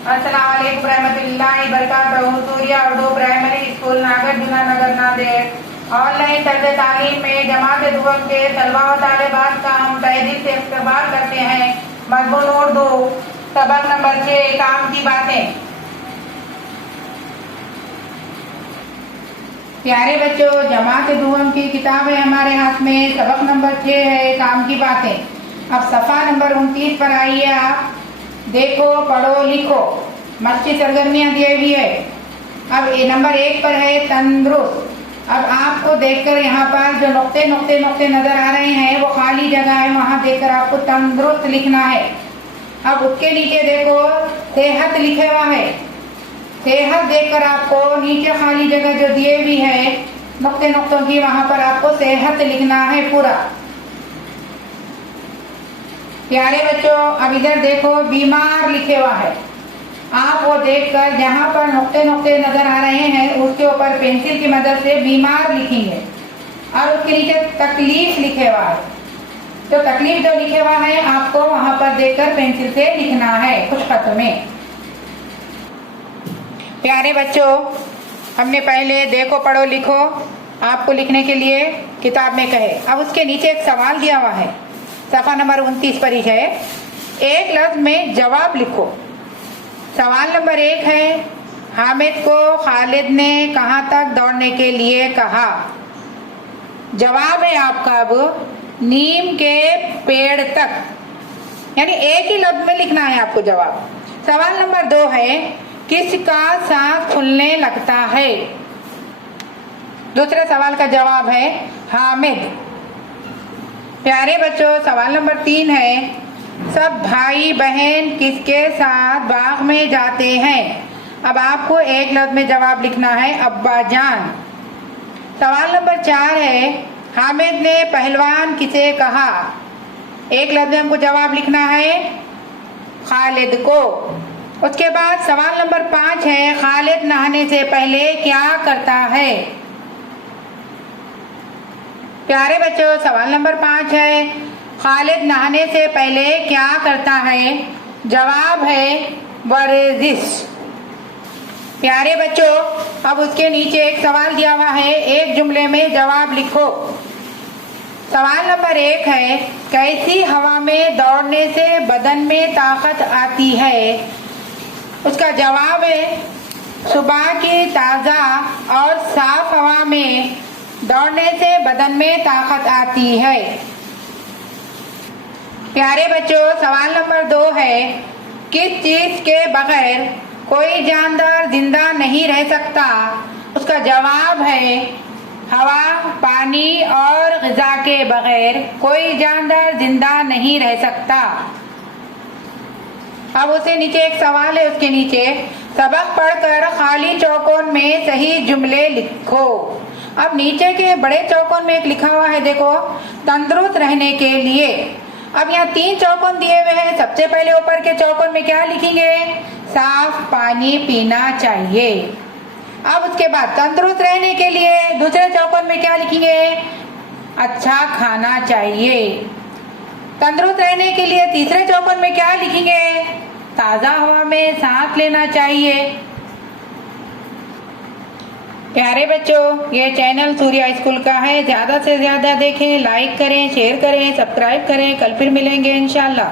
अस्सलाम वालेकुम रहमतुल्लाहि बरकातहू। सूर्या उर्दू प्राइमरी स्कूल नागरजुना नगर नांदेड़ ऑनलाइन तर्ज तालीम में जमात दुवम के तलबा व तालिबात का हम तहे दिल से इस्तकबाल करते हैं। मज़मून उर्दू सबक नंबर 6 काम की बातें। प्यारे बच्चों, जमात दुवम की किताब है हमारे हाथ में। सबक नंबर 6 है काम की बातें। अब सफ़ा नंबर 29 पर आइए। आप देखो, पढ़ो, लिखो। मच्छी सरगर्मियां दी हुई है। अब ये नंबर 1 पर है तंदुरुस्त। अब आपको देखकर यहाँ पर जो नुक्ते नुक्ते नुक्ते नजर आ रहे हैं वो खाली जगह है, वहां देखकर आपको तंदुरुस्त लिखना है। अब उसके नीचे देखो सेहत लिखे हुआ है। सेहत देखकर आपको नीचे खाली जगह जो दिए हुई है नुक्ते नुक्तों की, वहां पर आपको सेहत लिखना है पूरा। प्यारे बच्चों, अब इधर देखो बीमार लिखे हुआ है। आप वो देखकर जहाँ पर नुक्ते नुक्ते नजर आ रहे हैं उसके ऊपर पेंसिल की मदद से बीमार लिखेंगे। और उसके नीचे तकलीफ लिखे हुआ है। तो तकलीफ जो लिखे हुआ है आपको वहां पर देखकर पेंसिल से लिखना है कुछ खत में। प्यारे बच्चों, हमने पहले देखो, पढ़ो, लिखो आपको लिखने के लिए किताब में कहे। अब उसके नीचे एक सवाल दिया हुआ है, सफ़ा नंबर 29 पर ही है। एक लफ्ज में जवाब लिखो। सवाल नंबर 1 है, हामिद को खालिद ने कहाँ तक दौड़ने के लिए कहा। जवाब है आपका अब नीम के पेड़ तक, यानी एक ही लफ्ज में लिखना है आपको जवाब। सवाल नंबर 2 है, किसका सांस फूलने लगता है। दूसरे सवाल का जवाब है हामिद। प्यारे बच्चों, सवाल नंबर 3 है, सब भाई बहन किसके साथ बाग में जाते हैं। अब आपको एक लफ्ज में जवाब लिखना है अब्बा जान। सवाल नंबर 4 है, हामिद ने पहलवान किसे कहा। एक लफ्ज में हमको जवाब लिखना है खालिद को। उसके बाद सवाल नंबर 5 है, खालिद नहाने से पहले क्या करता है। प्यारे बच्चों, सवाल नंबर 5 है, खालिद नहाने से पहले क्या करता है। जवाब है वर्जिश। प्यारे बच्चों, अब उसके नीचे एक सवाल दिया हुआ है, एक जुमले में जवाब लिखो। सवाल नंबर 1 है, कैसी हवा में दौड़ने से बदन में ताकत आती है। उसका जवाब है सुबह की ताज़ा और साफ हवा में दौड़ने से बदन में ताकत आती है। प्यारे बच्चों, सवाल नंबर 2 है, किस चीज के बगैर कोई जानदार जिंदा नहीं रह सकता। उसका जवाब है हवा, पानी और ग़िज़ा के बगैर कोई जानदार जिंदा नहीं रह सकता। अब उसे नीचे एक सवाल है, उसके नीचे सबक पढ़कर खाली चौकोन में सही जुमले लिखो। अब नीचे के बड़े चौकोन में एक लिखा हुआ है, देखो, तंदुरुस्त रहने के लिए। अब यहाँ 3 चौकोन दिए हुए हैं। सबसे पहले ऊपर के चौकोन में क्या लिखेंगे, साफ पानी पीना चाहिए। अब उसके बाद तंदुरुस्त रहने के लिए दूसरे चौकोन में क्या लिखेंगे, अच्छा खाना चाहिए। तंदुरुस्त रहने के लिए तीसरे चौकोन में क्या लिखेंगे, ताज़ा हवा में सांस लेना चाहिए। प्यारे बच्चों, ये चैनल सूर्या स्कूल का है। ज्यादा से ज्यादा देखें, लाइक करें, शेयर करें, सब्सक्राइब करें। कल फिर मिलेंगे इंशाल्लाह।